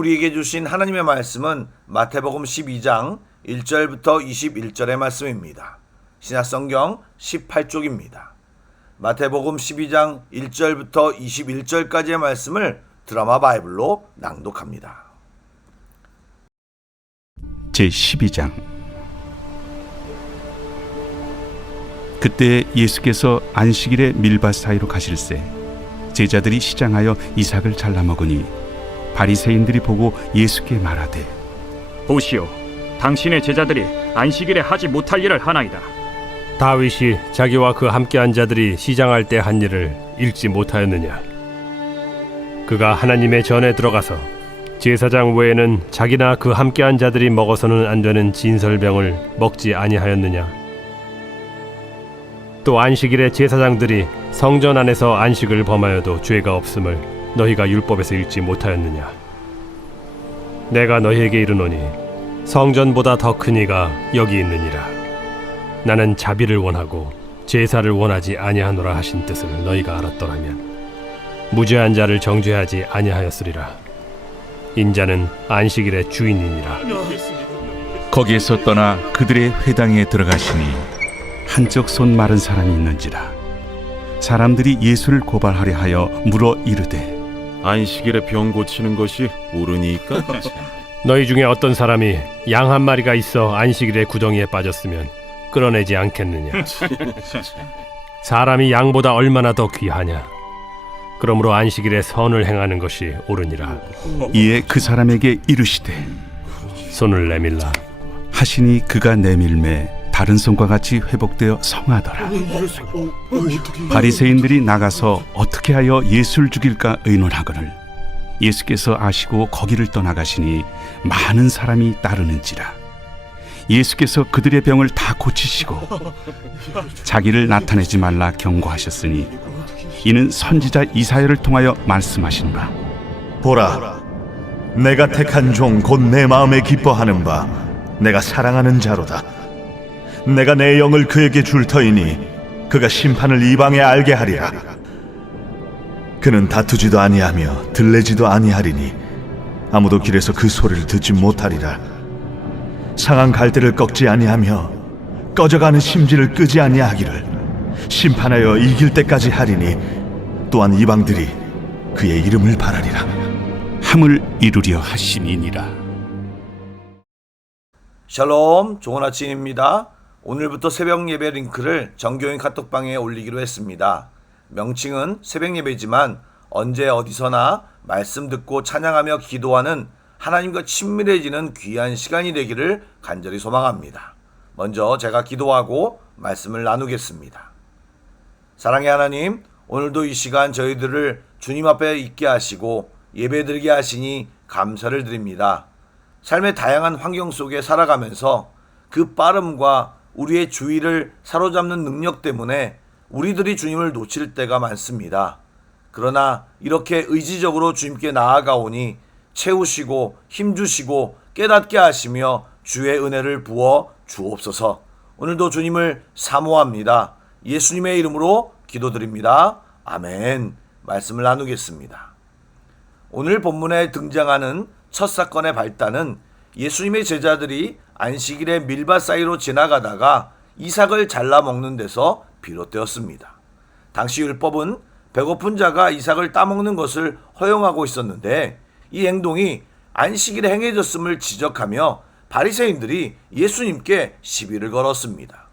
우리에게 주신 하나님의 말씀은 마태복음 12장 1절부터 21절의 말씀입니다. 신약성경 18쪽입니다. 마태복음 12장 1절부터 21절까지의 말씀을 드라마 바이블로 낭독합니다. 제12장. 그때 예수께서 안식일에 밀밭 사이로 가실새 제자들이 시장하여 이삭을 잘라 먹으니 바리새인들이 보고 예수께 말하되, 보시오, 당신의 제자들이 안식일에 하지 못할 일을 하나이다. 다윗이 자기와 그 함께한 자들이 시장할 때 한 일을 읽지 못하였느냐? 그가 하나님의 전에 들어가서 제사장 외에는 자기나 그 함께한 자들이 먹어서는 안 되는 진설병을 먹지 아니하였느냐? 또 안식일에 제사장들이 성전 안에서 안식을 범하여도 죄가 없음을 너희가 율법에서 읽지 못하였느냐? 내가 너희에게 이르노니 성전보다 더 큰 이가 여기 있느니라. 나는 자비를 원하고 제사를 원하지 아니하노라 하신 뜻을 너희가 알았더라면 무죄한 자를 정죄하지 아니하였으리라. 인자는 안식일의 주인이니라. 거기에서 떠나 그들의 회당에 들어가시니 한쪽 손 마른 사람이 있는지라. 사람들이 예수를 고발하려 하여 물어 이르되, 안식일에 병 고치는 것이 옳으니까? 너희 중에 어떤 사람이 양 한 마리가 있어 안식일에 구덩이에 빠졌으면 끌어내지 않겠느냐? 사람이 양보다 얼마나 더 귀하냐? 그러므로 안식일에 선을 행하는 것이 옳으니라. 이에 그 사람에게 이르시되, 손을 내밀라 하시니 그가 내밀매 다른 손과 같이 회복되어 성하더라. 바리새인들이 나가서 어떻게 하여 예수를 죽일까 의논하거늘 예수께서 아시고 거기를 떠나가시니 많은 사람이 따르는지라. 예수께서 그들의 병을 다 고치시고 자기를 나타내지 말라 경고하셨으니 이는 선지자 이사야를 통하여 말씀하신 바, 보라, 내가 택한 종 곧 내 마음에 기뻐하는 바 내가 사랑하는 자로다. 내가 내 영을 그에게 줄 터이니 그가 심판을 이방에 알게 하리라. 그는 다투지도 아니하며 들레지도 아니하리니 아무도 길에서 그 소리를 듣지 못하리라. 상한 갈대를 꺾지 아니하며 꺼져가는 심지를 끄지 아니하기를 심판하여 이길 때까지 하리니 또한 이방들이 그의 이름을 바라리라. 함을 이루려 하심이니라. 샬롬, 좋은 아침입니다. 오늘부터 새벽 예배 링크를 정교인 카톡방에 올리기로 했습니다. 명칭은 새벽 예배지만 언제 어디서나 말씀 듣고 찬양하며 기도하는 하나님과 친밀해지는 귀한 시간이 되기를 간절히 소망합니다. 먼저 제가 기도하고 말씀을 나누겠습니다. 사랑의 하나님, 오늘도 이 시간 저희들을 주님 앞에 있게 하시고 예배드리게 하시니 감사를 드립니다. 삶의 다양한 환경 속에 살아가면서 그 빠름과 우리의 주의를 사로잡는 능력 때문에 우리들이 주님을 놓칠 때가 많습니다. 그러나 이렇게 의지적으로 주님께 나아가오니 채우시고 힘주시고 깨닫게 하시며 주의 은혜를 부어 주옵소서. 오늘도 주님을 사모합니다. 예수님의 이름으로 기도드립니다. 아멘. 말씀을 나누겠습니다. 오늘 본문에 등장하는 첫 사건의 발단은 예수님의 제자들이 안식일에 밀밭 사이로 지나가다가 이삭을 잘라 먹는 데서 비롯되었습니다. 당시 율법은 배고픈 자가 이삭을 따먹는 것을 허용하고 있었는데 이 행동이 안식일에 행해졌음을 지적하며 바리새인들이 예수님께 시비를 걸었습니다.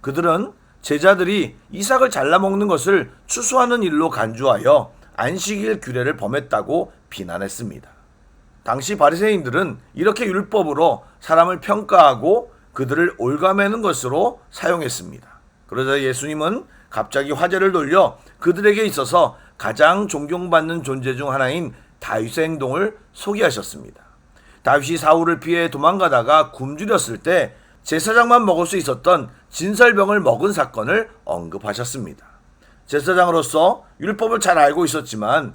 그들은 제자들이 이삭을 잘라 먹는 것을 추수하는 일로 간주하여 안식일 규례를 범했다고 비난했습니다. 당시 바리새인들은 이렇게 율법으로 사람을 평가하고 그들을 올가매는 것으로 사용했습니다. 그러자 예수님은 갑자기 화제를 돌려 그들에게 있어서 가장 존경받는 존재 중 하나인 다윗의 행동을 소개하셨습니다. 다윗이 사울을 피해 도망가다가 굶주렸을 때 제사장만 먹을 수 있었던 진설병을 먹은 사건을 언급하셨습니다. 제사장으로서 율법을 잘 알고 있었지만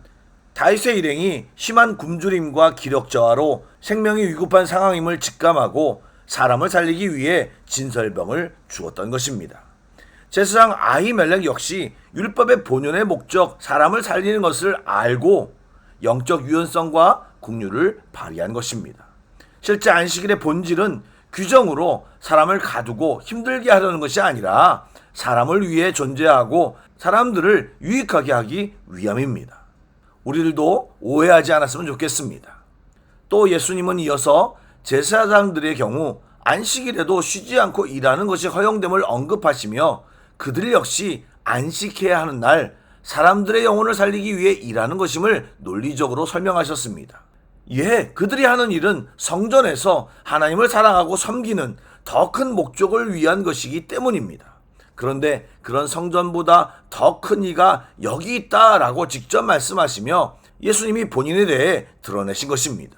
다윗의 일행이 심한 굶주림과 기력 저하로 생명이 위급한 상황임을 직감하고 사람을 살리기 위해 진설병을 주었던 것입니다. 제사장 아히멜렉 역시 율법의 본연의 목적, 사람을 살리는 것을 알고 영적 유연성과 긍휼을 발휘한 것입니다. 실제 안식일의 본질은 규정으로 사람을 가두고 힘들게 하려는 것이 아니라 사람을 위해 존재하고 사람들을 유익하게 하기 위함입니다. 우리들도 오해하지 않았으면 좋겠습니다. 또 예수님은 이어서 제사장들의 경우 안식일에도 쉬지 않고 일하는 것이 허용됨을 언급하시며 그들 역시 안식해야 하는 날 사람들의 영혼을 살리기 위해 일하는 것임을 논리적으로 설명하셨습니다. 이에 그들이 하는 일은 성전에서 하나님을 사랑하고 섬기는 더 큰 목적을 위한 것이기 때문입니다. 그런데 그런 성전보다 더 큰 이가 여기 있다라고 직접 말씀하시며 예수님이 본인에 대해 드러내신 것입니다.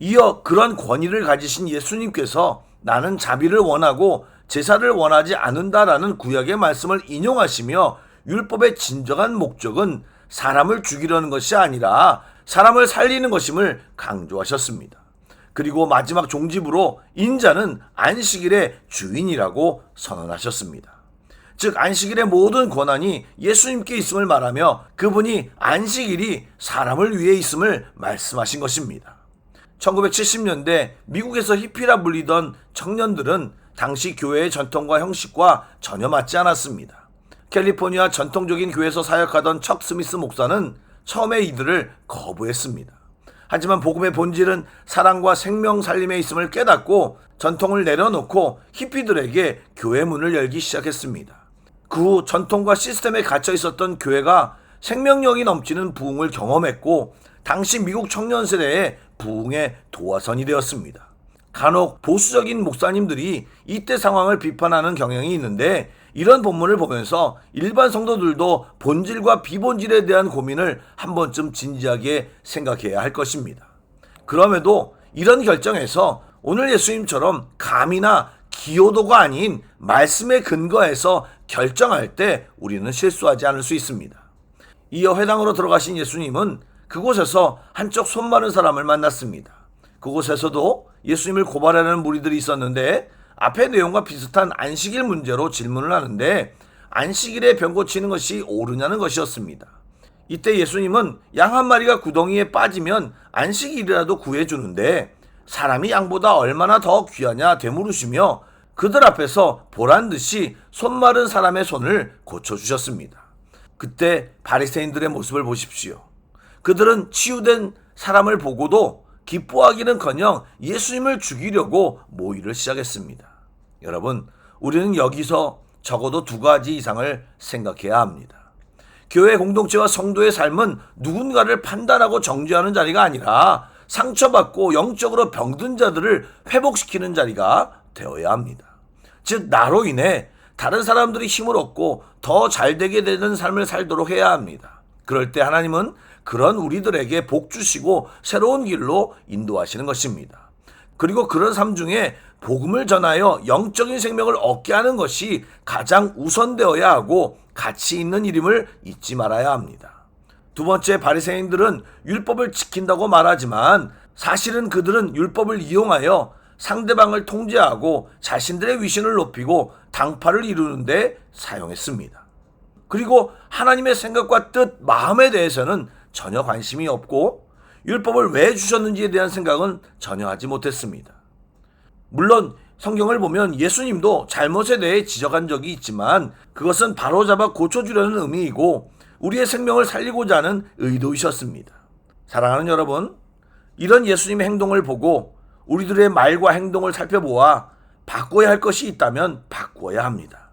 이어 그런 권위를 가지신 예수님께서 나는 자비를 원하고 제사를 원하지 않는다라는 구약의 말씀을 인용하시며 율법의 진정한 목적은 사람을 죽이려는 것이 아니라 사람을 살리는 것임을 강조하셨습니다. 그리고 마지막 종집으로 인자는 안식일의 주인이라고 선언하셨습니다. 즉 안식일의 모든 권한이 예수님께 있음을 말하며 그분이 안식일이 사람을 위해 있음을 말씀하신 것입니다. 1970년대 미국에서 히피라 불리던 청년들은 당시 교회의 전통과 형식과 전혀 맞지 않았습니다. 캘리포니아 전통적인 교회에서 사역하던 척 스미스 목사는 처음에 이들을 거부했습니다. 하지만 복음의 본질은 사랑과 생명 살림에 있음을 깨닫고 전통을 내려놓고 히피들에게 교회 문을 열기 시작했습니다. 그 후 전통과 시스템에 갇혀 있었던 교회가 생명력이 넘치는 부흥을 경험했고 당시 미국 청년 세대의 부흥의 도화선이 되었습니다. 간혹 보수적인 목사님들이 이때 상황을 비판하는 경향이 있는데 이런 본문을 보면서 일반 성도들도 본질과 비본질에 대한 고민을 한 번쯤 진지하게 생각해야 할 것입니다. 그럼에도 이런 결정에서 오늘 예수님처럼 감이나 기호도가 아닌 말씀에 근거해서 결정할 때 우리는 실수하지 않을 수 있습니다. 이어 회당으로 들어가신 예수님은 그곳에서 한쪽 손 마른 사람을 만났습니다. 그곳에서도 예수님을 고발하는 무리들이 있었는데 앞의 내용과 비슷한 안식일 문제로 질문을 하는데 안식일에 병 고치는 것이 옳으냐는 것이었습니다. 이때 예수님은 양 한 마리가 구덩이에 빠지면 안식일이라도 구해주는데 사람이 양보다 얼마나 더 귀하냐 되물으시며 그들 앞에서 보란듯이 손 마른 사람의 손을 고쳐주셨습니다. 그때 바리새인들의 모습을 보십시오. 그들은 치유된 사람을 보고도 기뻐하기는커녕 예수님을 죽이려고 모의를 시작했습니다. 여러분, 우리는 여기서 적어도 두 가지 이상을 생각해야 합니다. 교회 공동체와 성도의 삶은 누군가를 판단하고 정죄하는 자리가 아니라 상처받고 영적으로 병든 자들을 회복시키는 자리가 되어야 합니다. 즉 나로 인해 다른 사람들이 힘을 얻고 더 잘되게 되는 삶을 살도록 해야 합니다. 그럴 때 하나님은 그런 우리들에게 복 주시고 새로운 길로 인도하시는 것입니다. 그리고 그런 삶 중에 복음을 전하여 영적인 생명을 얻게 하는 것이 가장 우선되어야 하고 가치 있는 일임을 잊지 말아야 합니다. 두 번째, 바리새인들은 율법을 지킨다고 말하지만 사실은 그들은 율법을 이용하여 상대방을 통제하고 자신들의 위신을 높이고 당파를 이루는 데 사용했습니다. 그리고 하나님의 생각과 뜻, 마음에 대해서는 전혀 관심이 없고 율법을 왜 주셨는지에 대한 생각은 전혀 하지 못했습니다. 물론 성경을 보면 예수님도 잘못에 대해 지적한 적이 있지만 그것은 바로잡아 고쳐주려는 의미이고 우리의 생명을 살리고자 하는 의도이셨습니다. 사랑하는 여러분, 이런 예수님의 행동을 보고 우리들의 말과 행동을 살펴보아 바꿔야 할 것이 있다면 바꾸어야 합니다.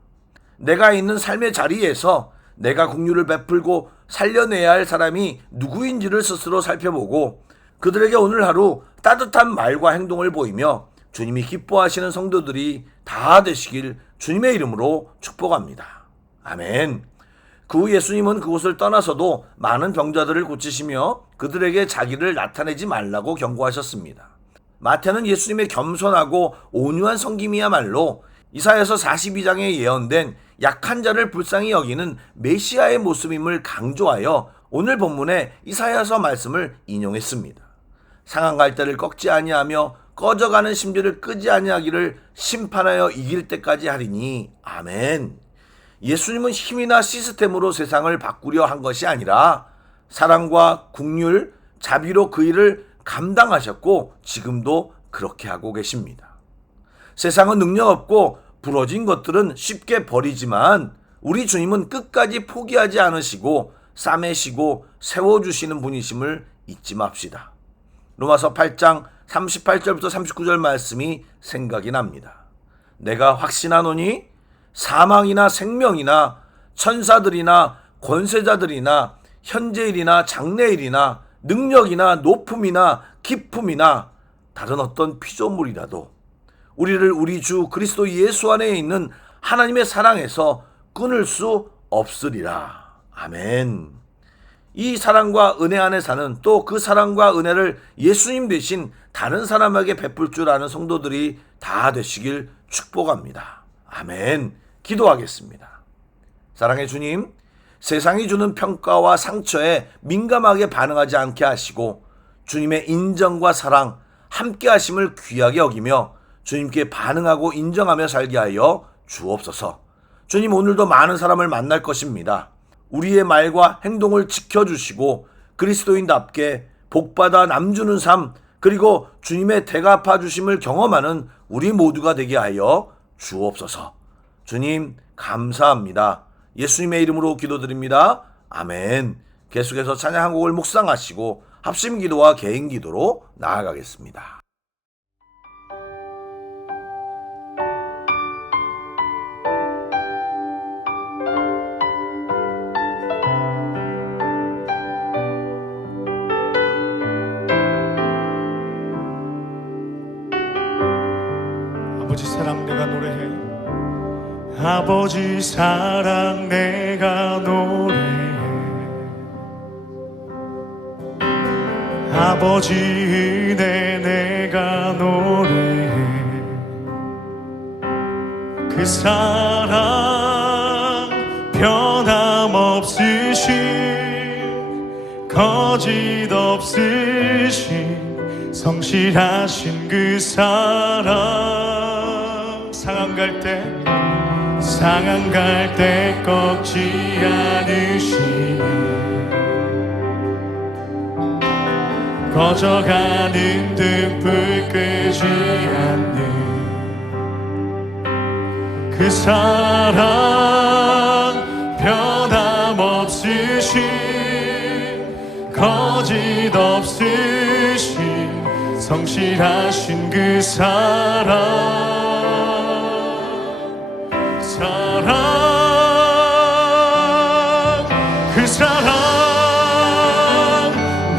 내가 있는 삶의 자리에서 내가 긍휼을 베풀고 살려내야 할 사람이 누구인지를 스스로 살펴보고 그들에게 오늘 하루 따뜻한 말과 행동을 보이며 주님이 기뻐하시는 성도들이 다 되시길 주님의 이름으로 축복합니다. 아멘. 그 후 예수님은 그곳을 떠나서도 많은 병자들을 고치시며 그들에게 자기를 나타내지 말라고 경고하셨습니다. 마태는 예수님의 겸손하고 온유한 섬김이야말로 이사야서 42장에 예언된 약한 자를 불쌍히 여기는 메시아의 모습임을 강조하여 오늘 본문에 이사야서 말씀을 인용했습니다. 상한 갈대를 꺾지 아니하며 꺼져가는 심지를 끄지 아니하기를 심판하여 이길 때까지 하리니 아멘. 예수님은 힘이나 시스템으로 세상을 바꾸려 한 것이 아니라 사랑과 긍휼, 자비로 그 일을 감당하셨고 지금도 그렇게 하고 계십니다. 세상은 능력 없고 부러진 것들은 쉽게 버리지만 우리 주님은 끝까지 포기하지 않으시고 싸매시고 세워주시는 분이심을 잊지 맙시다. 로마서 8장 38절부터 39절 말씀이 생각이 납니다. 내가 확신하노니 사망이나 생명이나 천사들이나 권세자들이나 현재일이나 장래일이나 능력이나 높음이나 깊음이나 다른 어떤 피조물이라도 우리를 우리 주 그리스도 예수 안에 있는 하나님의 사랑에서 끊을 수 없으리라. 아멘. 이 사랑과 은혜 안에 사는, 또 그 사랑과 은혜를 예수님 대신 다른 사람에게 베풀 줄 아는 성도들이 다 되시길 축복합니다. 아멘. 기도하겠습니다. 사랑의 주님, 세상이 주는 평가와 상처에 민감하게 반응하지 않게 하시고 주님의 인정과 사랑, 함께 하심을 귀하게 여기며 주님께 반응하고 인정하며 살게 하여 주옵소서. 주님, 오늘도 많은 사람을 만날 것입니다. 우리의 말과 행동을 지켜주시고 그리스도인답게 복받아 남주는 삶, 그리고 주님의 대갚아 주심을 경험하는 우리 모두가 되게 하여 주옵소서. 주님, 감사합니다. 예수님의 이름으로 기도드립니다. 아멘. 계속해서 찬양 한 곡을 묵상하시고 합심 기도와 개인 기도로 나아가겠습니다. 아버지 사랑 내가 노래해. 아버지 사랑 내가 노래해. 아버지 은혜 내가 노래해. 그 사랑 변함없으신 거짓 없으신 성실하신 그 사랑 상한 갈 때 꺾지 않으시네. 꺼져가는 등불 끄지 않는 그 사랑 변함없으신 거짓 없으신 성실하신 그 사랑 그 사랑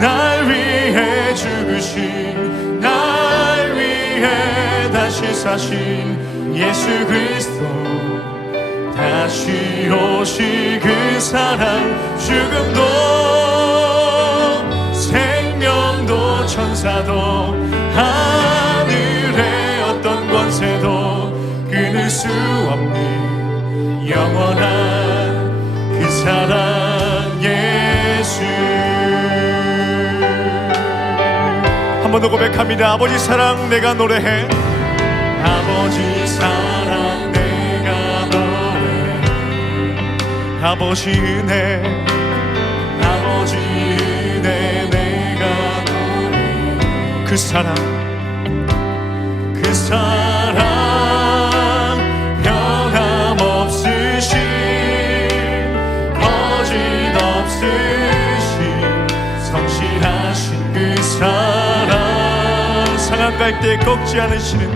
날 위해 죽으신 날 위해 다시 사신 예수 그리스도 다시 오실 그 사랑 죽음도 생명도 천사도 하늘의 어떤 권세도 끊을 수 없는 영원한 그 사랑 예수. 한 번 더 고백합니다. 아버지 사랑 내가 노래해. 아버지 사랑 내가 노래해. 아버지 은혜 아버지 은혜 내가 노래해. 그 사랑 변함없으신 거짓 없으신 성실하신 그 사랑 상한 갈 때 꺾지 않으시는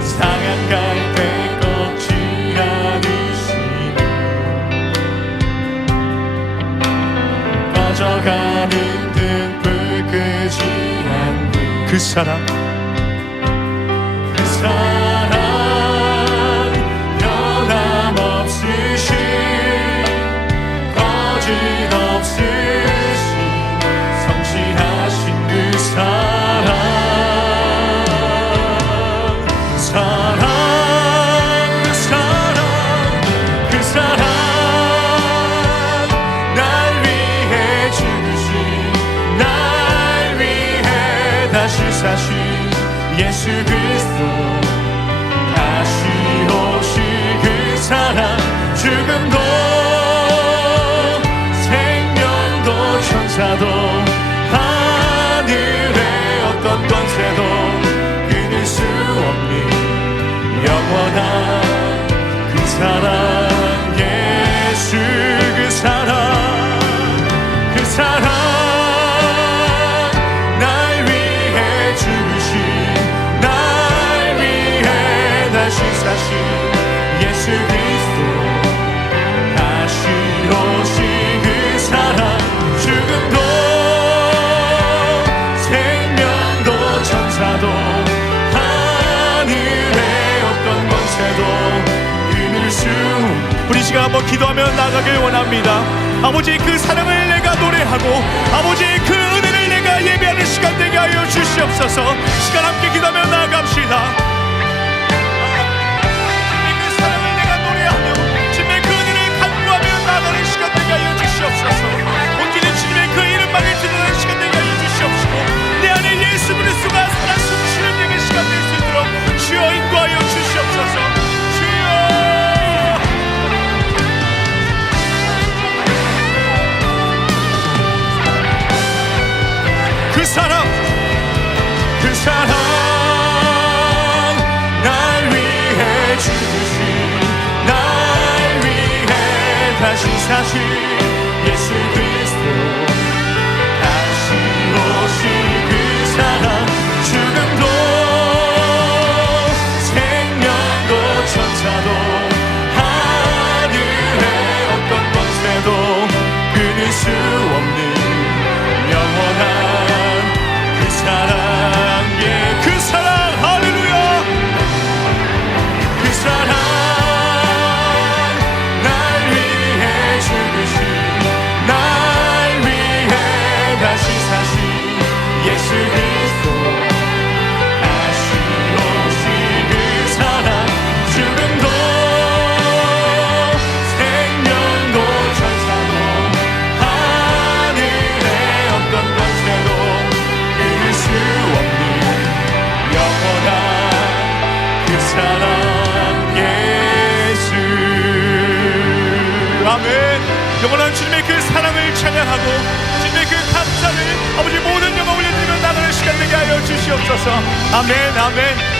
상한 갈 때 꺾지 않으시는 꺼져가는 등불 끄지 않는 그 사랑 변함없으신 거짓 없으신 성실하신 그 사랑 그 사랑 날 위해 죽으신 날 위해 다시 사신 예수 그리스도 다시 오실 그 사랑 죽음도 생명도 천사도 하늘의 영원한 그 사랑 예수 그 사랑 그 사랑 날 위해 죽으신 날 위해 다시 사신 예수 그리스도 다시 오신 그 사랑 죽음도 생명도 천사도 하늘의 어떤 권세도 끊을 수 우리 시간 한번 기도하며 나가길 원합니다. 아버지 그 사랑을 내가 노래하고 아버지 그 은혜를 내가 예배하는 시간 되게 하여 주시옵소서. 시간 함께 기도하며 나아갑시다. 그 사랑을 내가 노래하며 주님의 그 은혜를 간구하며 나아가는 시간 되게 하여 주시옵소서. 온전히 주님의 그 이름만을 드러내는 시간 되게 하여 주시옵시고 내 안에 예수 그리스도가 살아 숨쉬는 예배 시간 될 수 있도록 주여 인도하여 주시옵소서. 그 사랑 그 사랑 날 위해 죽으신 날 위해 다시 사신 예수 그리스도 다시 오신 그 사랑 죽음도 생명도 천사도 하늘의 어떤 권세도 끊을 수 없는 영원한 그 사랑 예 그 사랑 할렐루야 그 사랑 날 위해 죽으신 날 위해 다시 사신 예수 그리스도 다시 오신 그 사랑 죽음도 생명도 천사도 하늘의 어떤 권세도 끊을 수 없는 영원한 그 사랑 예수 아멘. 영원한 주님의 그 사랑을 찬양하고 주님의 그 감사를 아버지 모든 영광 올려드리며 나가는 시간 되게 하여 주시옵소서. 아멘 아멘.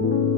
주옵소서.